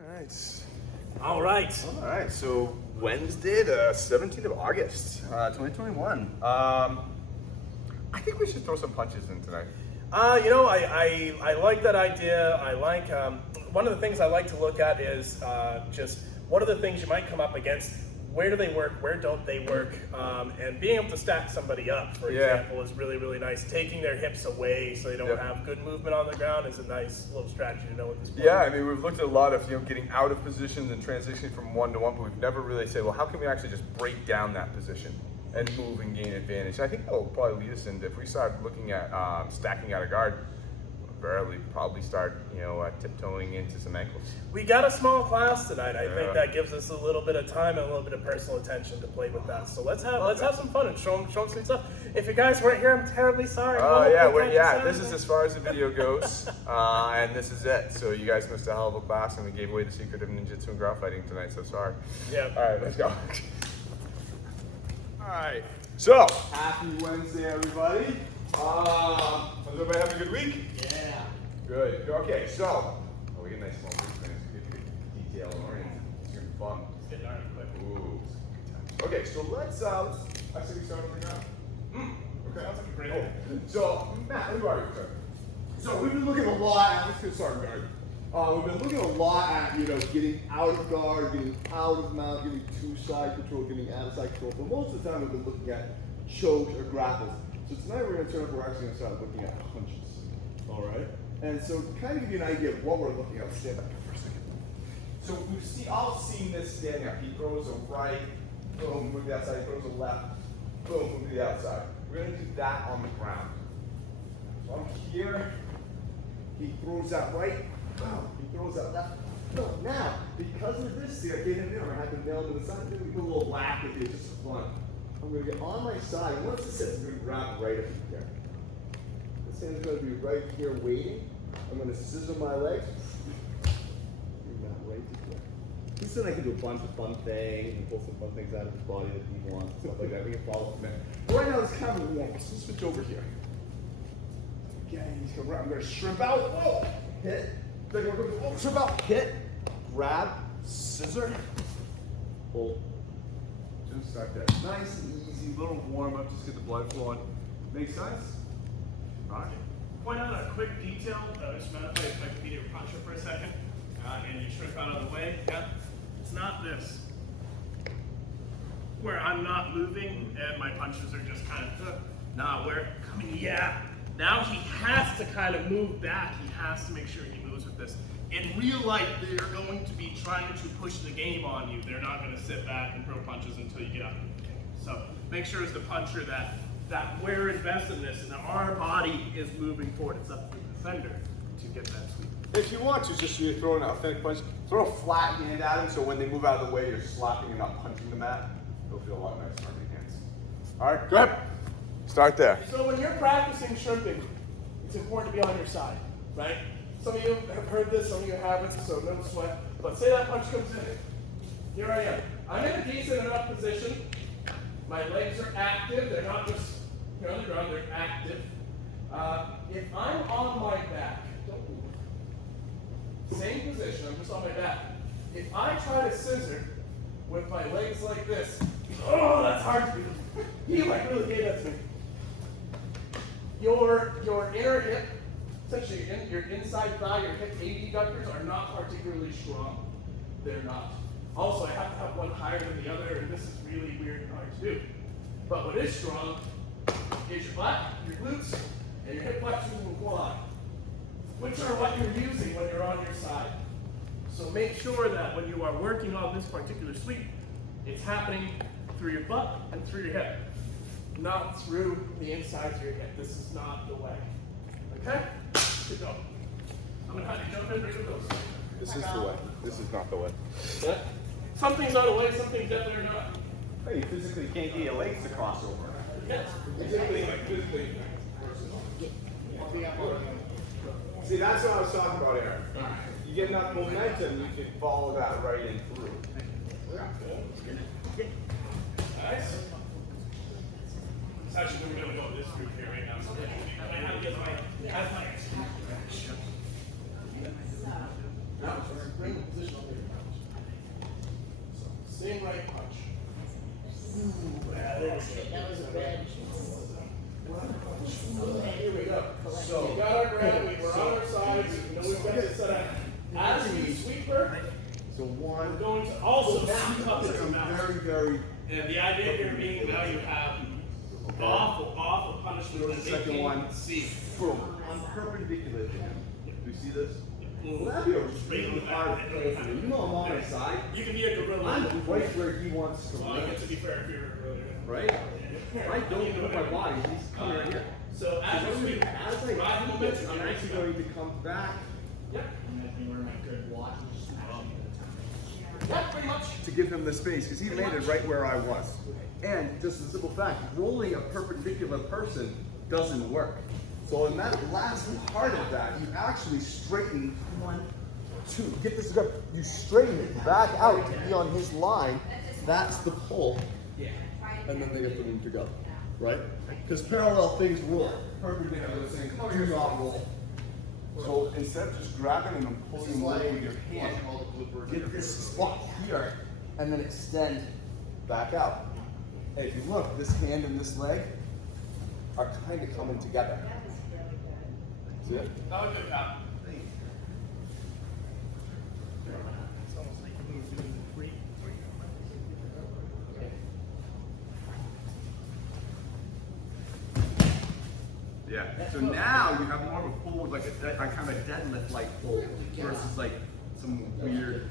All right. All right. So Wednesday, the 17th of August, 2021. I think we should throw some punches in tonight. I like that idea. I like one of the things I like to look at is just what are the things you might come up against. Where do they work? Where don't they work? And being able to stack somebody up, for example, is really, really nice. Taking their hips away so they don't have good movement on the ground is a nice little strategy to know at this point. Yeah, I mean, we've looked at a lot of getting out of positions and transitioning from one to one, but we've never really said, well, how can we actually just break down that position and move and gain advantage? And I think that will probably lead us into, if we start looking at stacking out a guard, probably start tiptoeing into some ankles. We got a small class tonight. I think that gives us a little bit of time and a little bit of personal attention to play with that. So let's have some fun and show them some stuff. If you guys weren't here, I'm terribly sorry. This is as far as the video goes, and this is it. So you guys missed a hell of a class, and we gave away the secret of ninjutsu and ground fighting tonight. So sorry. Yeah. All right, let's go. All right. So happy Wednesday, everybody. Has everybody having a good week? Yeah. Good. Okay, so we get a nice small group, man. It's good detail oriented. It's gonna be fun. It's getting darn quick. Ooh. Okay, so let's actually start with the ground. Okay. Sounds like a great idea. So Matt, who are you? So we've been looking a lot at, let's get started, guard. We've been looking a lot at, getting out of guard, getting out of mount, getting to side control, getting out of side control. But most of the time we've been looking at chokes or grapples. So tonight we're actually going to start looking at punches. All right? And so to kind of give you an idea of what we're looking at, stand up for a second. So we've all seen this standing up. He throws a right, boom, move to the outside. He throws a left, boom, move to the outside. We're going to do that on the ground. So I'm here. He throws that right, boom. He throws that left. No, now, because of this here, get him there. I have to nail him to the side. Then we do a little whack with it just for fun. I'm going to get on my side, and once this hits, I'm going to grab right up here. This hand's going to be right here waiting. I'm going to scissor my legs. Bring that right to here. He said I can do a bunch of fun things and pull some fun things out of his body that he wants, stuff like that. We can follow from there. But right now, it's kind of warm, so let's switch over here. Again, he's going to I'm going to shrimp out. Whoa! Hit. Then we're going to shrimp out. Hit. Grab. Scissor. Pull. Just like that. Nice and easy, little warm up, just get the blood flowing. Make sense? All right. Point out a quick detail. Just if I could be your puncher for a second, and you shrimp out of the way. Yeah. It's not this, where I'm not moving and my punches are just kind of coming. Yeah. Now he has to kind of move back. He has to make sure he moves with this. In real life, they're going to be trying to push the game on you. They're not going to sit back and throw punches until you get up. So make sure as the puncher that we're invested in this and that our body is moving forward. It's up to the defender to get that sweep. If you want to, just you're throwing an authentic punch, throw a flat hand at him so when they move out of the way, you're slapping and not punching the mat. It'll feel a lot nicer on your hands. All right, go ahead. Start there. So when you're practicing shrimping, it's important to be on your side, right? Some of you have heard this, some of you haven't, so no sweat. But say that punch comes in. Here I am. I'm in a decent enough position. My legs are active. They're not just on the ground, they're active. If I'm on my back, don't move. Same position, I'm just on my back. If I try to scissor with my legs like this, oh, that's hard to do. He really gave that to me. Your inner hip, essentially your inside thigh, your hip abductors are not particularly strong. They're not. Also, I have to have one higher than the other, and this is really weird and hard to do. But what is strong is your butt, your glutes, and your hip flexors and quad, which are what you're using when you're on your side. So make sure that when you are working on this particular sweep, it's happening through your butt and through your hip, not through the insides of your hip. This is not the way. Okay? Good go. I'm going to have you jump in, bring it those. This is the way. This is not the way. Yeah. Some things are the way, some things definitely are not. Hey, you physically can't get your legs to cross over. Yes. Physically. See, that's what I was talking about, Aaron. You get enough momentum, you can follow that right in through. Nice. It's actually we're going to go this group here right now. So I have to get my Now, bring the position up there. So, same right punch. That was a bad. Here we go. So we got our grab, we're on our sides, we've got this set up. As we sweeper, So one. we're going to also sweep up It's to the mouth. very, very. And the idea here being now you have awful punishment and Second making one. see. Boom. I'm perpendicular to him. Do you see this? Well, Well, that'd be a really hard play for me. You know I'm on his side. You can be a gorilla. I'm right where he wants to Well, I land. guess to be fair, if you're a gorilla. Right? If I don't move my body, he's coming right here. So as So we as I drive do momentum, this, I'm actually going to come back Yep. Yep, pretty much. to give him the space because he landed right where I was. And just a simple fact, rolling a perpendicular person doesn't work. So in that last part of that, you actually straighten 1, 2. Get this up. You straighten it back out to be on his line. That's the pull. Yeah. And then they get them to go. Right? Because parallel things roll. Perpendicular things do not roll. So instead of just grabbing and then pulling him away with your hand, get this spot here and then extend back out. And if you look, this hand and this leg are kind of coming together. See it? That was good, Pat. Yeah. So now you have more of a pull with like a kind of deadlift-like pull versus like some weird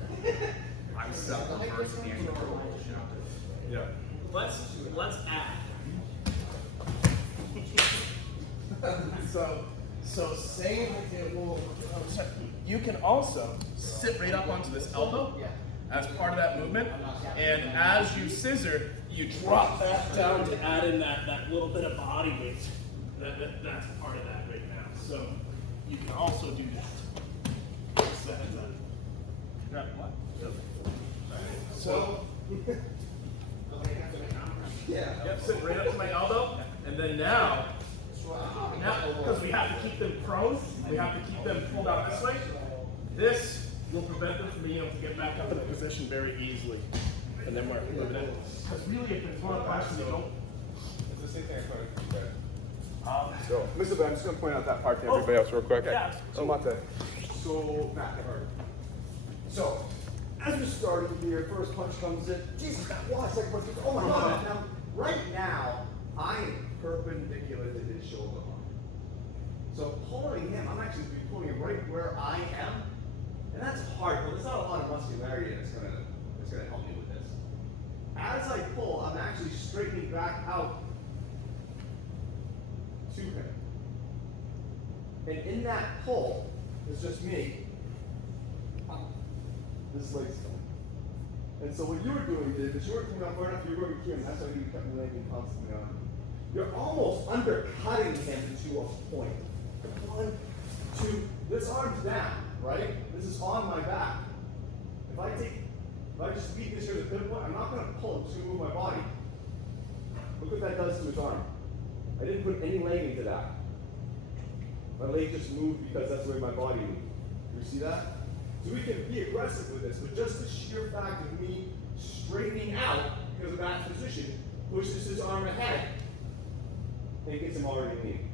bicep reverse hand curl. Yeah. Let's add. So same idea. You can also sit right up onto this elbow as part of that movement, and as you scissor, you drop that down to add in that little bit of body weight. That's part of that right now. So you can also do that. Just a heads up. Grab what? So. Yeah. Yep, sit right up to my elbow, and then now, because we have to keep them prone, we have to keep them pulled out this way. This will prevent them from being able to get back up in a position very easily. And then we're moving it. Because really, if it's one question, they don't. It's the same thing I thought. So, Mr. Ben, I'm just going to point out that part to everybody else real quick. Yeah. So, Mate. So back to her. So as we're starting here, first punch comes in. Jesus, wow, second punch comes in. Oh my God! Now, right now, I am perpendicular to his shoulder line. So pulling him, I'm actually pulling him right where I am, and that's hard. But there's not a lot of muscularity that's gonna help me with this. As I pull, I'm actually straightening back out to him. And in that pull, it's just me. This leg's going. And so what you were doing, Dave, is you were coming up far enough, you were going to him, that's why you kept landing constantly on him. You're almost undercutting him to a point. 1, 2, this arm's down, right? This is on my back. If I just beat this here to the pivot point, I'm not going to pull him, I'm just going to move my body. Look what that does to his arm. I didn't put any leg into that. My leg just moved because that's the way my body moved. You see that? So we can be aggressive with this, but just the sheer fact of me straightening out because of that position pushes his arm ahead and gets him already leaning.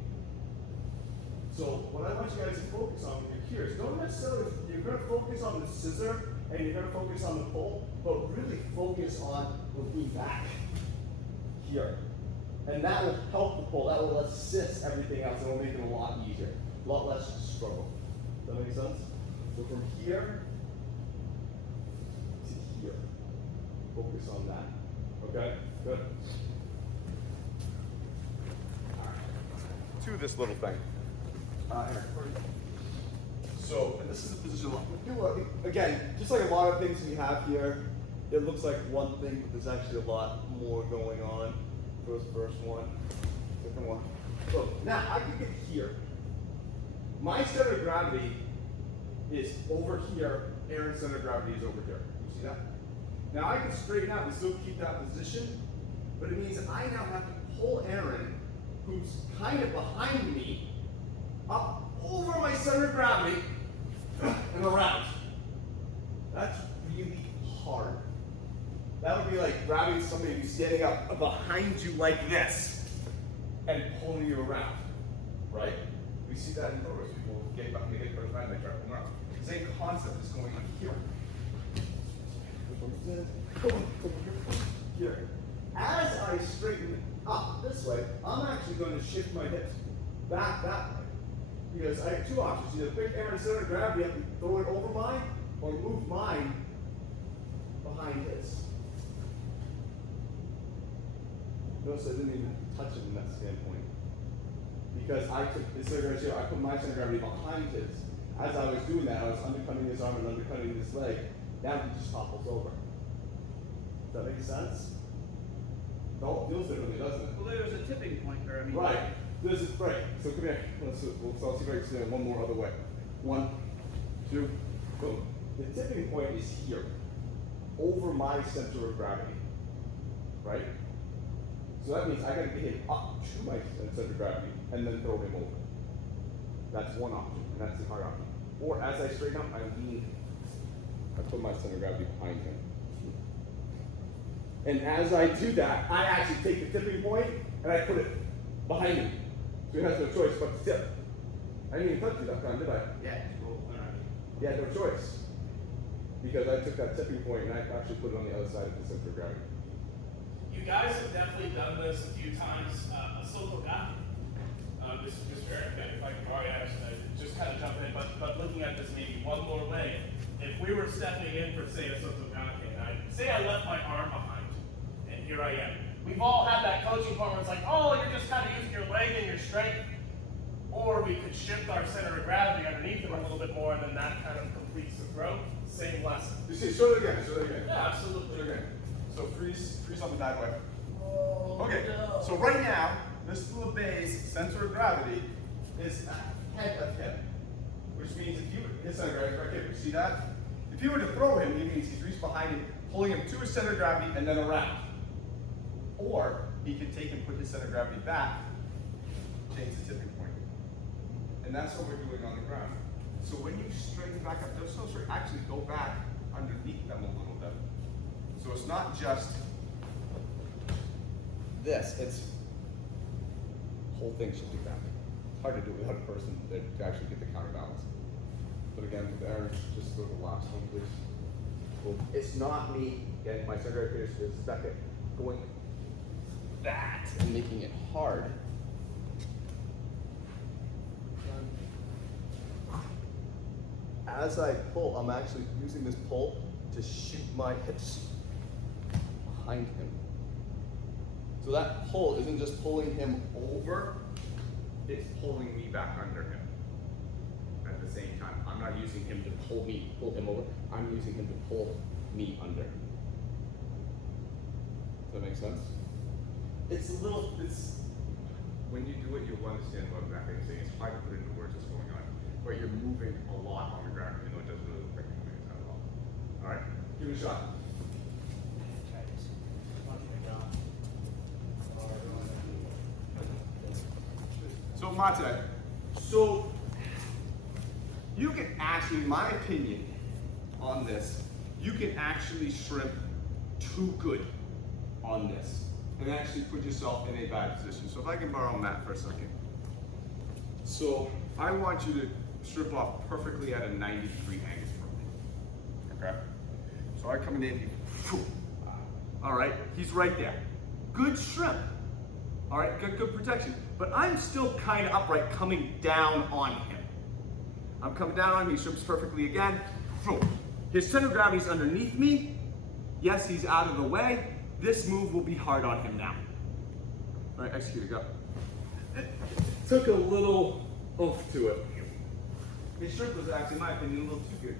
So what I want you guys to focus on when you're here is don't necessarily, you're going to focus on the scissor and you're going to focus on the pull, but really focus on looking back here. And that will help the pull, that will assist everything else, and will make it a lot easier, a lot less struggle. Does that make sense? So from here to here, focus on that. Okay? Good. To this little thing. Eric. So, and this is a position, again, just like a lot of things we have here, it looks like one thing, but there's actually a lot more going on. Goes first one, second one. So now I can get here. My center of gravity is over here. Aaron's center of gravity is over here. You see that? Now I can straighten out and still keep that position, but it means I now have to pull Aaron, who's kind of behind me, up over my center of gravity and around. That would be like grabbing somebody who's standing up behind you like this and pulling you around, right? We see that in photos. People get first behind, they try to pull them around. The same concept is going on here. Here. As I straighten up this way, I'm actually going to shift my hips back that way. Because I have two options. Either pick Aaron's center of gravity up and throw it over mine, or move mine behind his. Notice I didn't even touch it from that standpoint. Because I took the center of gravity, I put my center of gravity behind his. As I was doing that, I was undercutting his arm and undercutting his leg. Now he just topples over. Does that make sense? It all feels differently, doesn't it? Well, there's a tipping point there. I mean, Right. This is right. So come here. Let's see if I can stand it one more other way. 1, 2, boom. The tipping point is here, over my center of gravity. Right? So that means I gotta get him up to my center of gravity and then throw him over. That's one option, and that's the hard option. Or as I straighten up, I lean. I put my center of gravity behind him. And as I do that, I actually take the tipping point and I put it behind me. So he has no choice but to tip. I didn't even touch you that time, did I? yeah, just roll it around. He had no choice. Because I took that tipping point and I actually put it on the other side of the center of gravity. You guys have definitely done this a few times. Sissor got this is just very good. If I can borrow just kind of jump in, but looking at this maybe one more way. If we were stepping in for say a Sissor and I say I left my arm behind, and here I am. We've all had that coaching point where it's like, oh, you're just kind of using your leg and your strength. Or we could shift our center of gravity underneath them a little bit more, and then that kind of completes the throw. Same lesson. You see, show it again, show it again. Yeah, absolutely. Show it again. So freeze on the back way. Oh, Okay, no. so right now, this little bay's center of gravity is ahead of him. Which means if you, his center of gravity right here, you see that? If you were to throw him, it means he's reached behind him, pulling him to his center of gravity and then around. Or he can take and put his center of gravity back, change the tipping point. And that's what we're doing on the ground. So when you straighten back up, those toes actually go back underneath them a little bit. So it's not just This, it's whole thing shifting back. It's hard to do without a person to actually get the counterbalance. But again, with Aaron, just go to the last one, please. Cool. It's not me getting my center right here is second going that and making it hard. As I pull, I'm actually using this pull to shoot my hips behind him. So that pull isn't just pulling him over, it's pulling me back under him at the same time. I'm not using him to pull him over. I'm using him to pull me under. Does that make sense? It's When you do it, you'll understand what exactly I'm saying. It's hard to put into words what's going on. But you're moving a lot on the ground, even though it doesn't really look like you're moving at all. Alright? Give it a shot. So Mate, so you can actually, in my opinion, on this, you can actually shrimp too good on this and actually put yourself in a bad position. So if I can borrow Matt for a second. So I want you to strip off perfectly at a 90-degree angle for me. Okay? So I come in, all right, he's right there. Good shrimp. All right, good protection. But I'm still kind of upright, coming down on him. I'm coming down on him, he shrimps perfectly again. His center of gravity is underneath me. Yes, he's out of the way. This move will be hard on him now. All right, execute it, go. took a little oomph to it. His shrimp was actually, in my opinion, a little too good.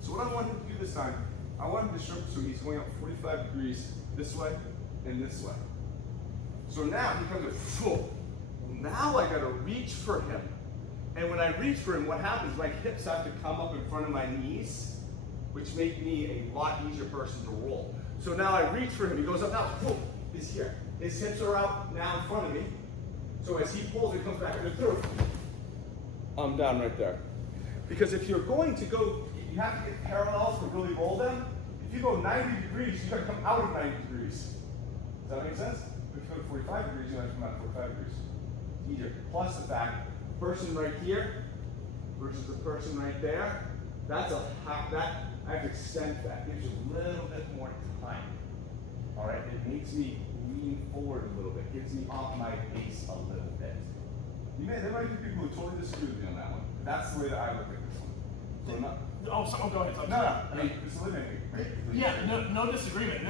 So what I want him to do this time, I want him to shrimp so he's going up 45 degrees this way and this way. So now he comes with, now I gotta reach for him. And when I reach for him, what happens, my hips have to come up in front of my knees, which make me a lot easier person to roll. So now I reach for him, he goes up now, he's here. His hips are out now in front of me. So as he pulls, it comes back and through. I'm down right there. Because if you're going to go, you have to get parallel to really roll them. If If you go 90 degrees, you gotta come out of 90 degrees. Does that make sense? If you go to 45 degrees, you have to come out of 45 degrees. It's easier. Plus the fact, person right here versus the person right there, that's I have to extend that. Gives you a little bit more time. All right, it makes me lean forward a little bit. Gets me off my base a little bit. There might be people who totally disagree with me on that one. But that's the way that I look at this one. So not, go ahead. no, I mean, it's eliminating. Yeah, no disagreement.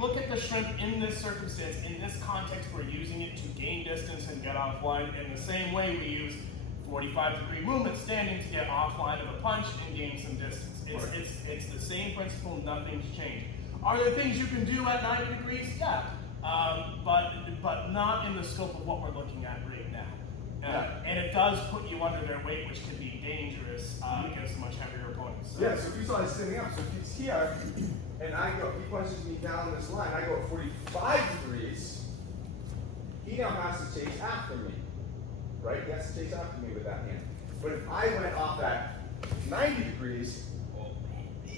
Look at the shrimp in this circumstance, in this context, we're using it to gain distance and get offline in the same way we use 45-degree movement standing to get offline of a punch and gain some distance. It's the same principle, nothing's changed. Are there things you can do at 90 degrees? Yeah, but not in the scope of what we're looking at right now. And it does put you under their weight, which can be dangerous against a much heavier opponent. So. Yeah, so if you saw it sitting up, so if he's here, and he punches me down this line, I go at 45 degrees, he now has to chase after me, right? He has to chase after me with that hand. But if I went off at 90 degrees,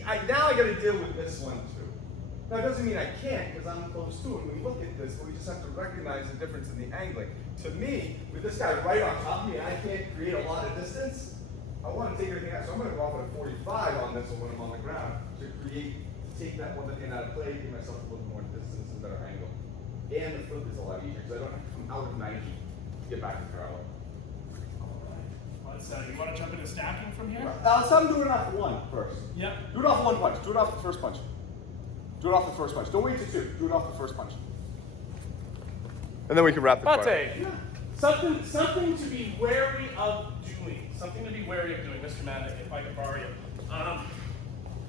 now I gotta deal with this one too. Now it doesn't mean I can't, because I'm close to it. We look at this, but we just have to recognize the difference in the angling. To me, with this guy right on top of me, I can't create a lot of distance. I want to take everything out, so I'm going to go off at a 45 on this one when I'm on the ground to take that one hand out of play, give myself a little more distance and better angle. And the flip is a lot easier, because I don't have to come out of 90 to get back to parallel. You want to jump into stacking from here? So I'm doing it off one first. Yep. Do it off one punch. Do it off the first punch. Do it off the first punch. Don't wait to two. Do it off the first punch. And then we can wrap the part. Pate. Something to be wary of doing. Something to be wary of doing, Mr. Maddock, if I could borrow you.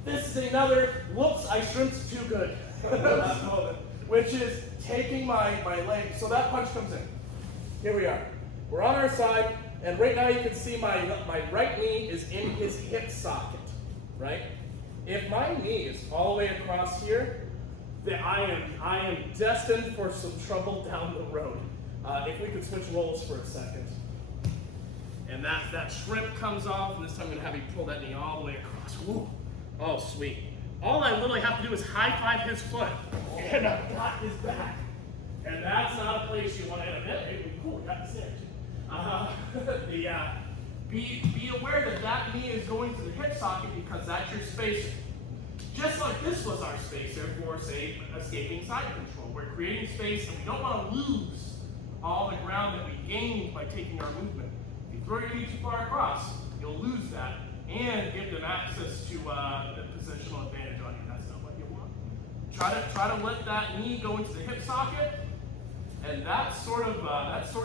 This is another, whoops, I shrimped too good. Which is taking my leg, so that punch comes in. Here we are. We're on our side, and right now you can see my right knee is in his hip socket, right? If my knee is all the way across here, then I am destined for some trouble down the road. If we could switch roles for a second. And that shrimp comes off, and this time I'm gonna have you pull that knee all the way across. Woo. Oh, sweet. All I literally have to do is high five his foot, and I've got his back. And that's not a place you want to hit. Hey, cool, we got this in. Be aware that knee is going to the hip socket because that's your spacer. Just like this was our spacer for, say, escaping side control. We're creating space, and we don't want to lose all the ground that we gained by taking our movement. If you throw your knee too far across, you'll lose that and give them access to the positional advantage on you. That's not what you want. Try to let that knee go into the hip socket, and that's sort of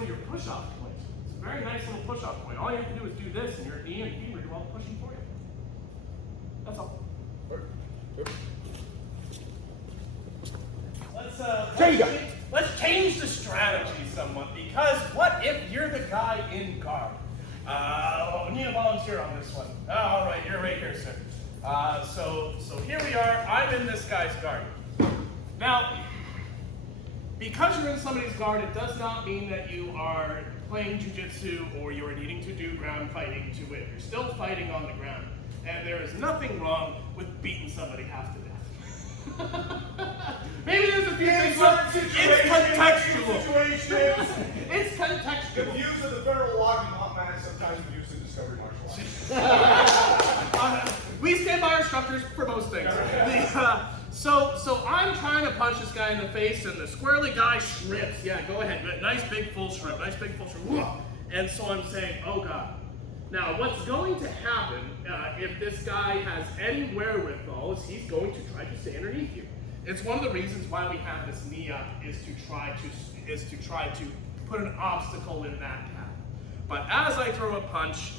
your push-off point. It's a very nice little push-off point. All you have to do is do this, and your knee and femur do all the pushing for you. That's all. Let's change the strategy somewhat, because what if you're the guy in guard? We need a volunteer on this one. All right, you're right here, sir. So here we are. I'm in this guy's guard. Now, because you're in somebody's guard, it does not mean that you are playing jiu-jitsu or you're needing to do ground fighting to win. You're still fighting on the ground. And there is nothing wrong with beating somebody half to death. Maybe there's a few things where it's contextual. It's contextual. The views of the federal law do not match sometimes the views of Discovery Martial Arts. We stand by our instructors for most things. So I'm trying to punch this guy in the face, and the squirrely guy shrimps. Yeah, go ahead. Nice big full shrimp. Nice big full shrimp. And so I'm saying, oh God. Now, what's going to happen if this guy has any wherewithal is he's going to try to stay underneath you. It's one of the reasons why we have this knee up is to try to put an obstacle in that path. But as I throw a punch,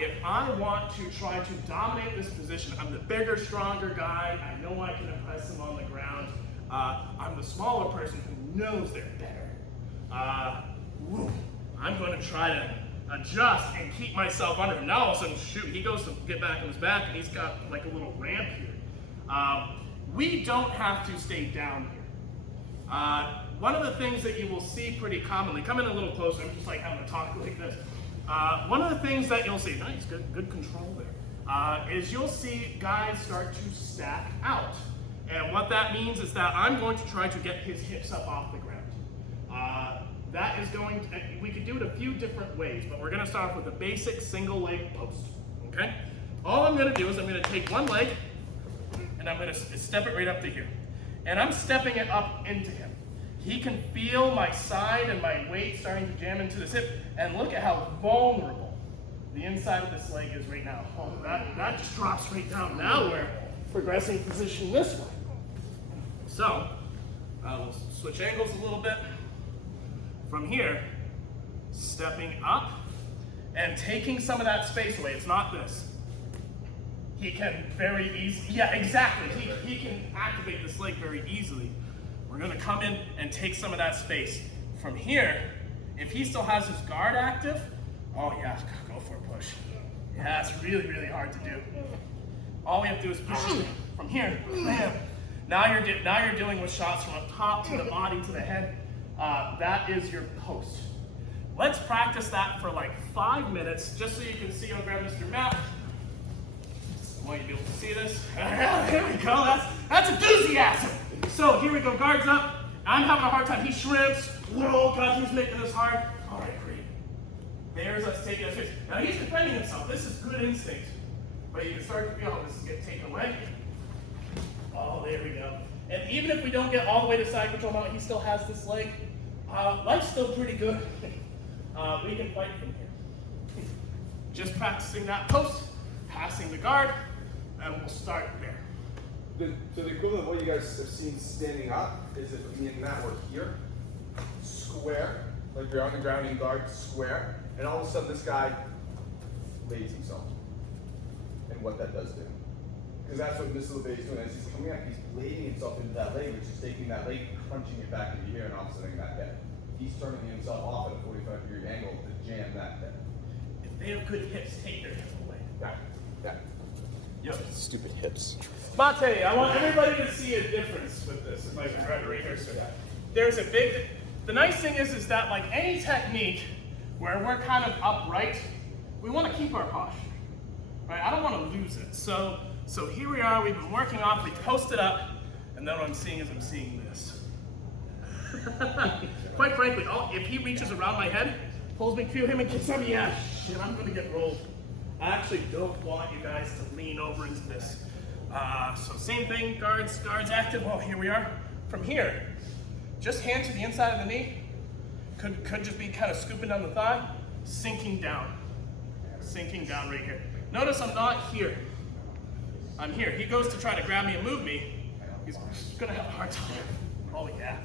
if I want to try to dominate this position, I'm the bigger, stronger guy. I know I can impress him on the ground. I'm the smaller person who knows they're better. I'm going to try to adjust and keep myself under him. Now all of a sudden, shoot, he goes to get back on his back, and he's got like a little ramp here. We don't have to stay down here. One of the things that you will see pretty commonly, come in a little closer, I'm just like having a talk like this. One of the things that you'll see, nice, good control there, is you'll see guys start to stack out. And what that means is that I'm going to try to get his hips up off the ground. That is going to, we could do it a few different ways, but we're gonna start off with a basic single leg post, okay? All I'm gonna do is I'm gonna take one leg and I'm gonna step it right up to here. And I'm stepping it up into him. He can feel my side and my weight starting to jam into this hip, and look at how vulnerable the inside of this leg is right now. Oh, that just drops right down. Now we're progressing position this way. So, we'll switch angles a little bit. From here, stepping up and taking some of that space away. It's not this. He can very easily, yeah, exactly. He can activate this leg very easily. We're gonna come in and take some of that space. From here, if he still has his guard active, oh yeah, go for a push. Yeah, it's really, really hard to do. All we have to do is push from here, bam. Now you're dealing with shots from up top to the body to the head. That is your post. Let's practice that for like 5 minutes, just so you can see. I'll grab Mr. Matt. I want you to be able to see this. Here we go. That's enthusiasm. So here we go. Guards up. I'm having a hard time. He shrimps. Oh God, he's making this hard. All right, great. There's us taking that space. Now he's defending himself. This is good instinct, but you can start to feel how this is getting taken away. Oh, there we go. And even if we don't get all the way to side control mount, he still has this leg. Life's still pretty good. We can fight from here. Just practicing that post, passing the guard, and we'll start there. So the equivalent of what you guys have seen standing up is if me and Matt were here, square, like you're on the ground in guard, square, and all of a sudden this guy lays himself. And what that does to him. Because that's what Mr. LeBay is doing. As he's coming up, he's laying himself into that leg, which is taking that leg and crunching it back into here and offsetting that head. He's turning himself off at a 45-degree angle to jam that head. If they have good hips, take their hip away. Yeah. Yep. Stupid hips. Mate, I want everybody to see a difference with this, if I can try to rehearse it. There's a big, the nice thing is that like any technique where we're kind of upright, we want to keep our posture, right? I don't want to lose it. So here we are, we've been working off, we posted up, and then what I'm seeing is I'm seeing this. Quite frankly, if he reaches around my head, pulls me to him and gets on me, yeah, shit, I'm gonna get rolled. I actually don't want you guys to lean over into this. So same thing, guards active. Oh, here we are. From here, just hand to the inside of the knee. Could just be kind of scooping down the thigh, sinking down right here. Notice I'm not here. I'm here. He goes to try to grab me and move me. He's gonna have a hard time. Oh yeah.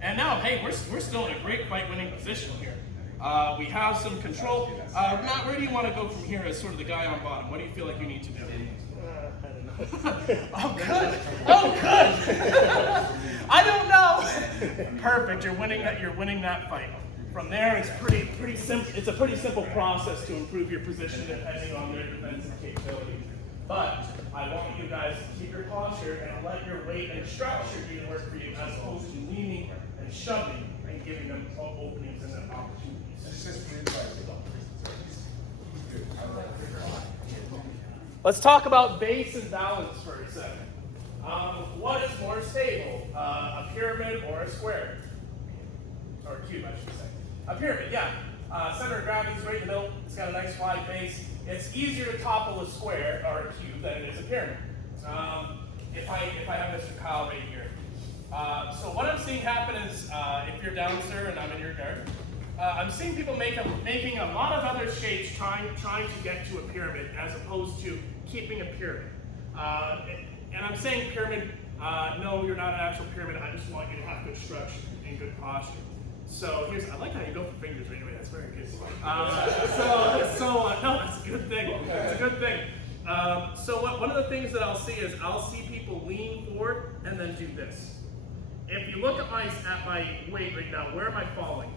And now, hey, we're still in a great fight-winning position here. We have some control. Matt, where do you want to go from here as sort of the guy on bottom? What do you feel like you need to do? Oh, good. Oh, good. I don't know. Perfect. You're winning that fight. From there, it's pretty simple. It's a pretty simple process to improve your position depending on their defensive capability. But I want you guys to keep your posture and let your weight and structure do the work for you, as opposed to leaning and shoving and giving them openings and opportunities. Let's talk about base and balance for a second. What is more stable, a pyramid or a square? Or a cube, I should say. A pyramid, yeah. Center of gravity is right in the middle. It's got a nice wide base. It's easier to topple a square or a cube than it is a pyramid. If I have Mr. Kyle right here. So what I'm seeing happen is, if you're down, sir, and I'm in your guard, I'm seeing people making a lot of other shapes trying to get to a pyramid as opposed to keeping a pyramid. And I'm saying pyramid, no, you're not an actual pyramid. I just want you to have good structure and good posture. So I like how you go for fingers right away. That's very good. No, that's a good thing. It's a good thing. So one of the things that I'll see is I'll see people lean forward and then do this. If you look at my weight right now, where am I falling?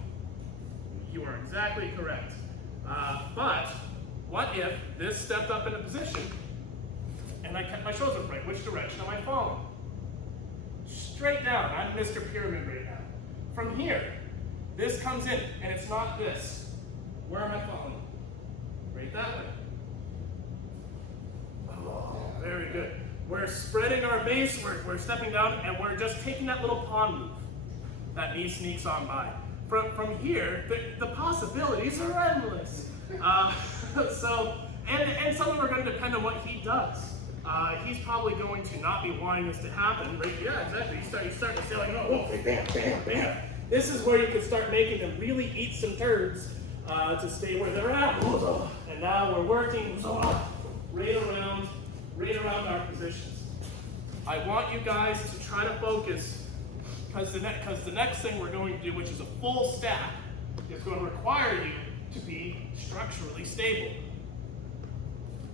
You are exactly correct. But what if this stepped up into position and I kept my shoulders upright? Which direction am I falling? Straight down. I'm Mr. Pyramid right now. From here, this comes in and it's not this. Where am I falling? Right that way. Oh, very good. We're spreading our base, we're stepping down, and we're just taking that little pawn move that knee sneaks on by. From here, the possibilities are endless. So, and some of them are going to depend on what he does. He's probably going to not be wanting this to happen. Right? Yeah, exactly. You start to say like, oh, bam, bam, bam. This is where you can start making them really eat some turds to stay where they're at. And now we're working right around our positions. I want you guys to try to focus, because the next thing we're going to do, which is a full stack, is going to require you to be structurally stable.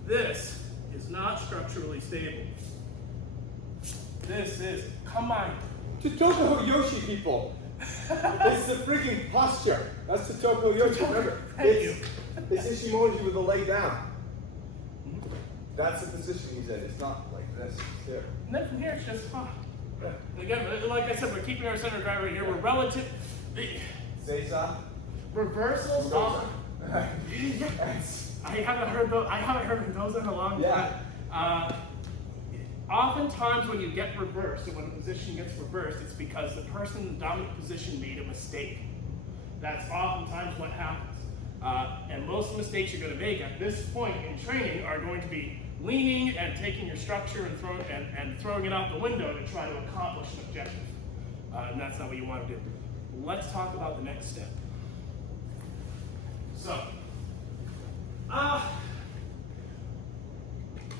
This is not structurally stable. This is, come on. Totoko Yoshi, people. It's the freaking posture. That's the Totoko Yoshi. Remember, it's Ishimoji with the leg down. That's the position he's in. It's not like this. It's there. And then from here, it's just, again, like I said, we're keeping our center drive right here. We're relative. Say so. Reversals. I haven't heard those in a long time. Oftentimes when you get reversed, and when a position gets reversed, it's because the person in the dominant position made a mistake. That's oftentimes what happens. And most of the mistakes you're going to make at this point in training are going to be leaning and taking your structure and throwing it out the window to try to accomplish an objective. And that's not what you want to do. Let's talk about the next step. So,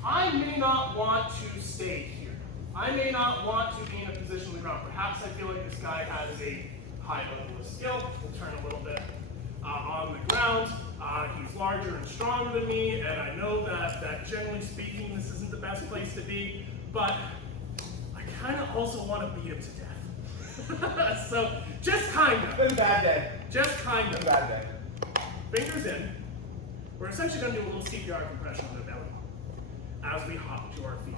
I may not want to stay here. I may not want to be in a position on the ground. Perhaps I feel like this guy has a high level of skill. We'll turn a little bit on the ground. He's larger and stronger than me, and I know that generally speaking, this isn't the best place to be, but I kind of also want to beat him to death. So, just kind of. Been a bad day. Just kind of. Bad day. Fingers in. We're essentially going to do a little CPR compression on the belly as we hop to our feet.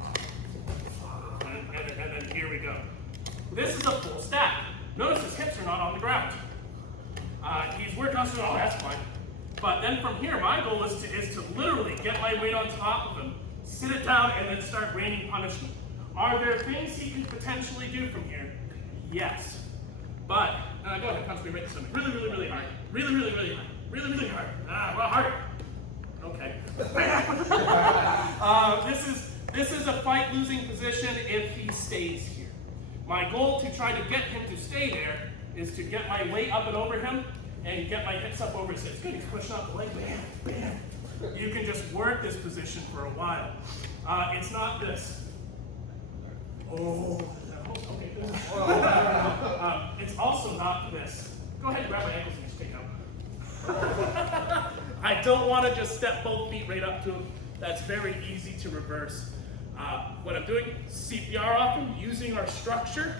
And then here we go. This is a full stack. Notice his hips are not on the ground. He's working on some, that's fine. But then from here, my goal is to literally get my weight on top of him, sit it down, and then start raining punishment. Are there things he can potentially do from here? Yes. But, go ahead, punch me right in the stomach. Really, really, really hard. Really, really, really hard. Really, really hard. Well, harder. Okay. This is a fight-losing position if he stays here. My goal to try to get him to stay there is to get my weight up and over him and get my hips up over his hips. Good, he's pushing out the leg. Bam, bam. You can just work this position for a while. It's not this. Oh, okay. It's also not this. Go ahead and grab my ankles and just take out. I don't want to just step both feet right up to him. That's very easy to reverse. What I'm doing, CPR often, using our structure.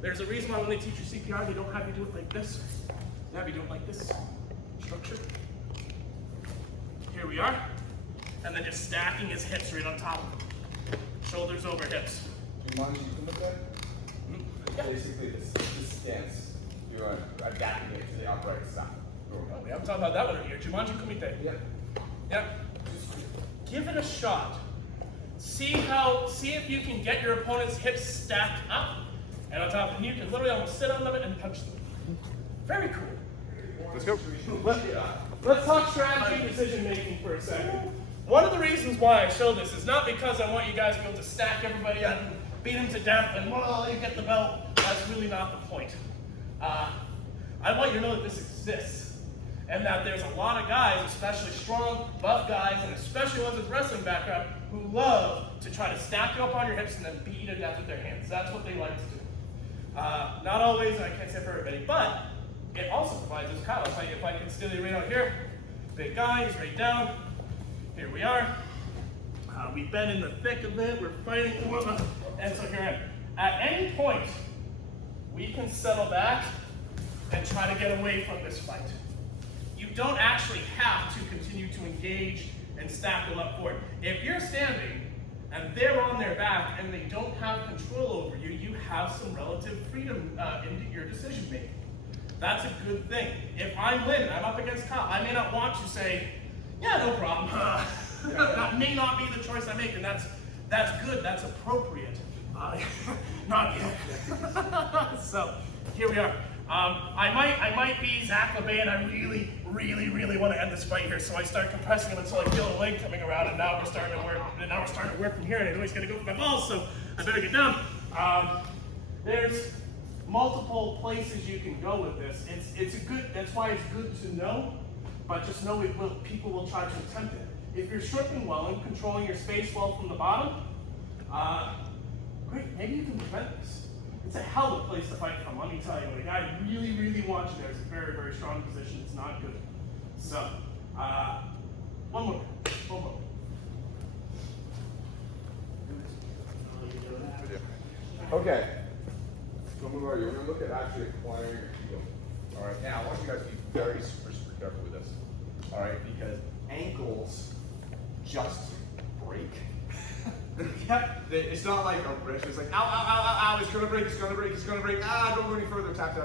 There's a reason why when they teach you CPR, they don't have you do it like this. They have you do it like this. Structure. Here we are. And then just stacking his hips right on top of him. Shoulders over hips. Do you mind if you come with that? Yeah. Basically, this stance, you're adapting it to the upright style. Oh, we haven't talked about that one here. Jumanji Kumite. Yeah. Yep. Give it a shot. See if you can get your opponent's hips stacked up, and on top, and you can literally almost sit on them and punch them. Very cool. Let's go. Let's talk strategy and decision making for a second. One of the reasons why I show this is not because I want you guys to be able to stack everybody up and beat them to death and, well, you get the belt. That's really not the point. I want you to know that this exists. And that there's a lot of guys, especially strong, buff guys, and especially ones with wrestling background, who love to try to stack you up on your hips and then beat you to death with their hands. That's what they like to do. Not always, and I can't say for everybody, but it also provides this kind of, if I can steal you right out here, big guy, he's right down. Here we are. We've been in the thick of it, we're fighting, and so here I am. At any point, we can settle back and try to get away from this fight. You don't actually have to continue to engage and stack them up forward. If you're standing and they're on their back and they don't have control over you, you have some relative freedom in your decision making. That's a good thing. If I'm Lynn and I'm up against Kyle, I may not want to say, yeah, no problem. That may not be the choice I make, and That's good, that's appropriate. Not yet. So here we are. I might be Zach LeBay, and I really want to end this fight here. So I start compressing him until I feel a leg coming around, and now we're starting to work. And now we're starting to work from here, and I know he's gonna go for my balls, so I better get down. There's multiple places you can go with this. It's a good. That's why it's good to know, but just know people will try to attempt it. If you're stripping well and controlling your space well from the bottom, great. Maybe you can prevent this. It's a hell of a place to fight from. Let me tell you, when a guy really wants you there, it's a very strong position. It's not good. So, one more. Okay. So move over. We're going to look at actually acquiring your heel. All right. Now, I want you guys to be very super careful with this. All right, because ankles just break. It's not like a wrist. It's like ow, it's gonna break, it's gonna break. Don't go any further. Tap.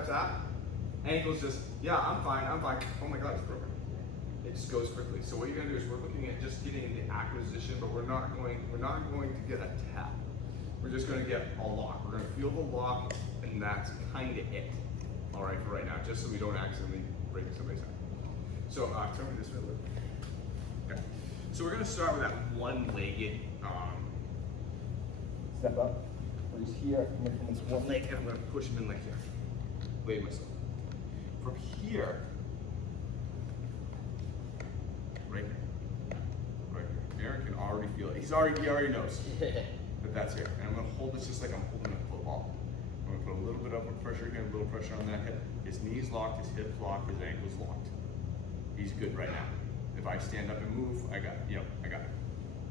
Ankles just, I'm fine. Oh my God, it's broken. It just goes quickly. So what you're gonna do is we're looking at just getting the acquisition, but we're not going to get a tap. We're just gonna get a lock. We're gonna feel the lock, and that's kind of it. All right, for right now, just so we don't accidentally break somebody's ankle. So turn me this way a little. Okay. So we're gonna start with that one-legged. Step up. Where he's here. I'm gonna come this one leg, and I'm gonna push him in like here. Lay myself. From here, right here. Aaron can already feel it. He already knows that that's here. And I'm gonna hold this just like I'm holding a football. I'm gonna put a little bit of upward pressure again, a little pressure on that hip. His knees locked, his hips locked, his ankles locked. He's good right now. If I stand up and move, I got it. I got it.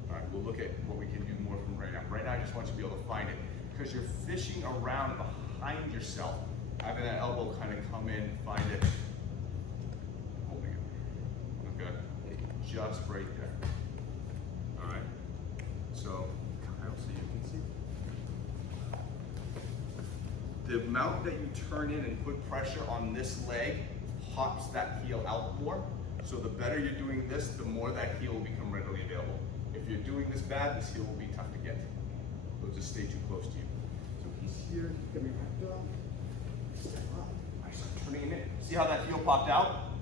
All right, we'll look at what we can do more from right now. Right now, I just want you to be able to find it because you're fishing around behind yourself, having that elbow kind of come in, find it, holding it. Okay, just right there. All right. So, Kyle, so you can see. The amount that you turn in and put pressure on this leg pops that heel out more. So the better you're doing this, the more that heel will become readily available. If you're doing this bad, this heel will be tough to get. It'll just stay too close to you. So he's here, he's gonna be wrapped up. Step up. I start turning him in. See how that heel popped out?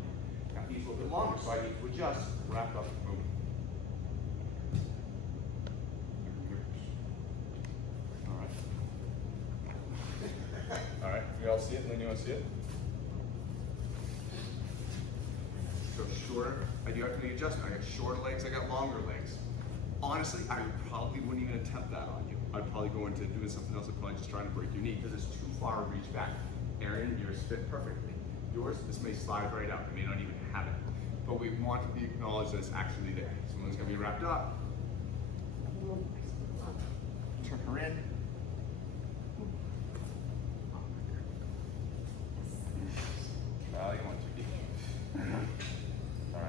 Now he's a little bit longer, so I need to adjust. Wrapped up. Boom. All right. All right. You all see it? Lynn, you want to see it? So shorter, I do have to make an adjustment. I got shorter legs, I got longer legs. Honestly, I probably wouldn't even attempt that on you. I'd probably go into doing something else and probably just trying to break your knee because it's too far to reach back. Aaron, yours fit perfectly. Yours, this may slide right out. It may not even have it. But we want to be acknowledged that it's actually there. Someone's gonna be wrapped up. Turn her in. Oh, you want to be. All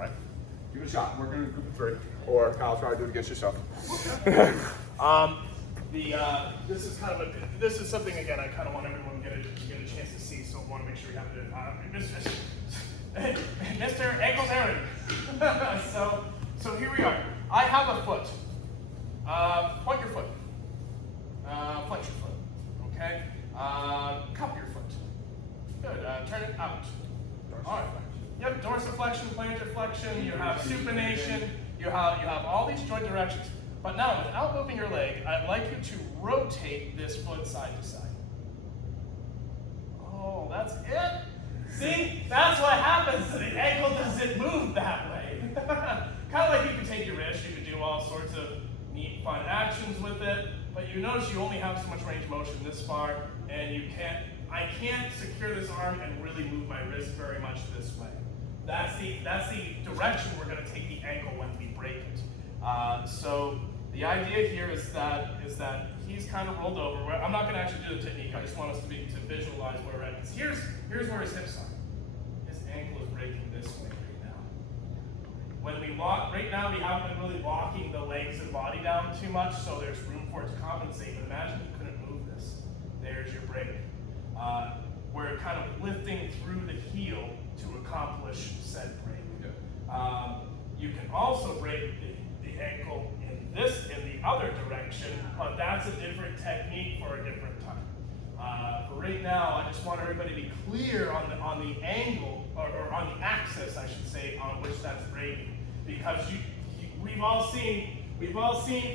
right. Give it a shot. We're going to group of three. Or Kyle, try to do it against yourself. This is something again. I kind of want everyone to get a chance to see. So I want to make sure we have it. Mr. Ankles Aaron. so here we are. I have a foot. Point your foot. Flex your foot. Okay. Cup your foot. Good. Turn it out. All right. Yep. Dorsiflexion, plantar flexion. You have supination. You have all these joint directions. But now, without moving your leg, I'd like you to rotate this foot side to side. Oh, that's it. See, that's what happens to the ankle. Doesn't move that way. Kind of like you can take your wrist. You can do all sorts of neat, fun actions with it. But you notice you only have so much range of motion this far, and I can't secure this arm and really move my wrist very much this way. That's the direction we're going to take the ankle when we break it. So the idea here is that he's kind of rolled over. I'm not going to actually do the technique. I just want us to visualize where we're at. Here's where his hips are. His ankle is breaking this way right now. When we lock, right now we haven't been really locking the legs and body down too much, so there's room for it to compensate. But imagine you couldn't move this. There's your break. We're kind of lifting through the heel to accomplish said break. You can also break the ankle in the other direction, but that's a different technique for a different time. For right now, I just want everybody to be clear on the angle, or on the axis, I should say, on which that's breaking, because we've all seen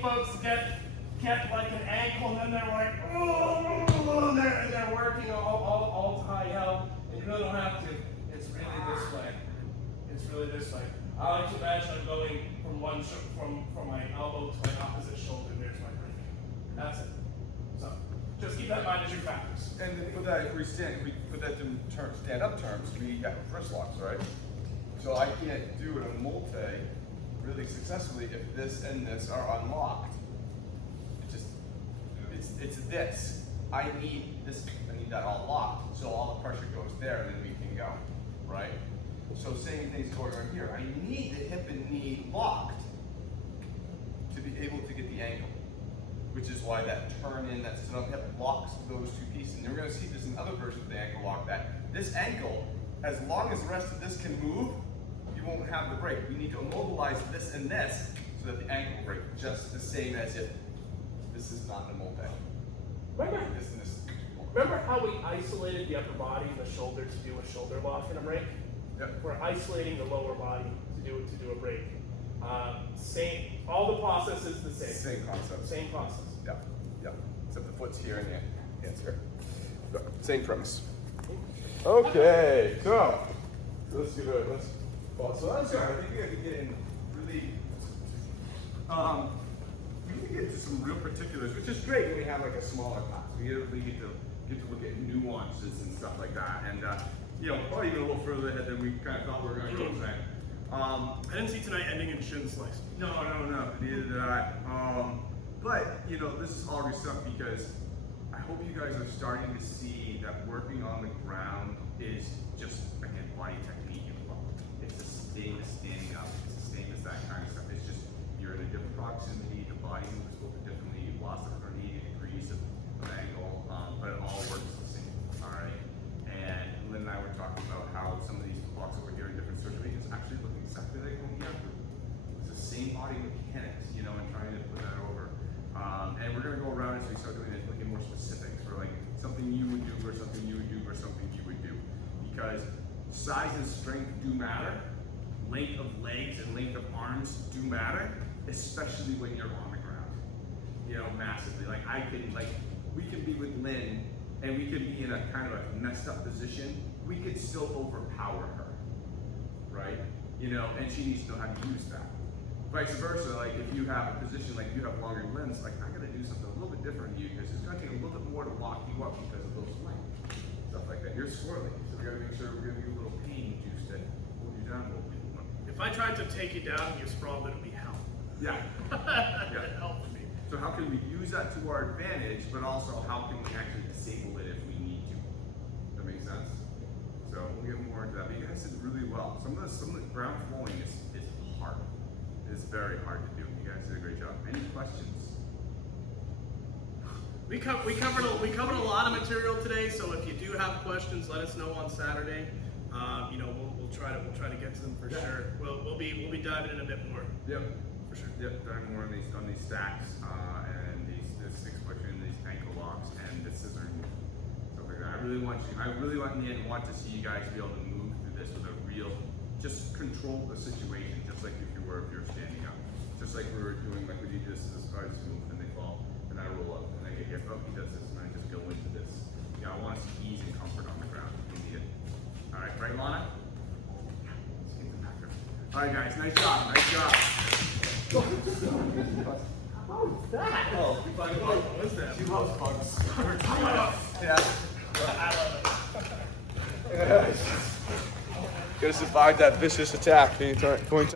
folks get like an ankle, and then they're like, oh, and they're working all to high hell, and you really don't have to. It's really this way. It's really this way. I like to imagine I'm going from my elbow to my opposite shoulder. There's my break. That's it. So just keep that in mind as you practice. And then put that, if we put that in terms, stand-up terms, we have wrist locks, right? So I can't do an multi really successfully if this and this are unlocked. It's this. I need that all locked, so all the pressure goes there, and then we can go, right? So same thing's going on here. I need the hip and knee locked to be able to get the ankle, which is why that turn in, that sit up hip locks those two pieces. And we're going to see this in other versions of the ankle lock, that this ankle, as long as the rest of this can move, you won't have the break. We need to immobilize this and this so that the ankle will break, just the same as if this is not a multi. Remember how we isolated the upper body and the shoulder to do a shoulder lock and a break? Yep. We're isolating the lower body to do a break. Same. All the process is the same. Same concept. Same process. Yeah, yeah. Except the foot's here and the hand's here. Same premise. Okay, so let's give it. So that's good. I think we have to get in really. We can get into some real particulars, which is great when we have like a smaller class. We really get to look at nuances and stuff like that, and probably even a little further ahead than we kind of thought we were going to go tonight. I didn't see tonight ending in shin slice. No, neither did I. But this is all good stuff because I hope you guys are starting to see that working on the ground is just again body technique as well. It's the same as standing up. It's the same as that kind of stuff. It's just you're in a different proximity. The body moves a little bit differently. You've lost 180 degrees of angle, but it all works the same. All right. And Lynn and I were talking about how some of these blocks that we're doing in different situations actually look exactly like what we have to. It's the same body mechanics, and trying to put that over. And we're going to go around as we start doing this, looking more specifics for like something you would do or something you would do or something you would do. Because size and strength do matter. Length of legs and length of arms do matter, especially when you're on the ground. Massively. We can be with Lynn and we could be in a kind of a messed up position. We could still overpower her, right? And she needs to know how to use that. Vice versa, like if you have a position like you have longer limbs, like I gotta do something a little bit different to you because it's gonna take a little bit more to lock you up because of those lengths. Stuff like that. You're swirling, so we gotta make sure we're gonna give you a little pain juice to hold you down a little bit. If I tried to take you down and you sprawled, it would be hell. Yeah. It'd help me. So how can we use that to our advantage, but also how can we actually disable it if we need to? That makes sense? So we'll get more into that. But you guys did really well. Some of the ground flowing is hard. It's very hard to do. You guys did a great job. Any questions? We covered a lot of material today, so if you do have questions, let us know on Saturday. We'll try to get to them for sure. We'll be diving in a bit more. Yep, for sure. Yep, diving more on these stacks and this 6x3 and these ankle locks and the scissor stuff like that. I really want in the end to see you guys be able to move through this with a real, just control the situation, just like if you're standing up. Just like we were doing, like we do this I just move and they fall, and I roll up, and I get here, oh, he does this, and I just go into this. I want to see ease and comfort on the ground. We need it. All right, right, Lana? Let's get the background. All right, guys, nice job, nice job. How was that? Oh, What was that? she loves bugs. Yeah. I love it. Gotta survive that vicious attack. Going to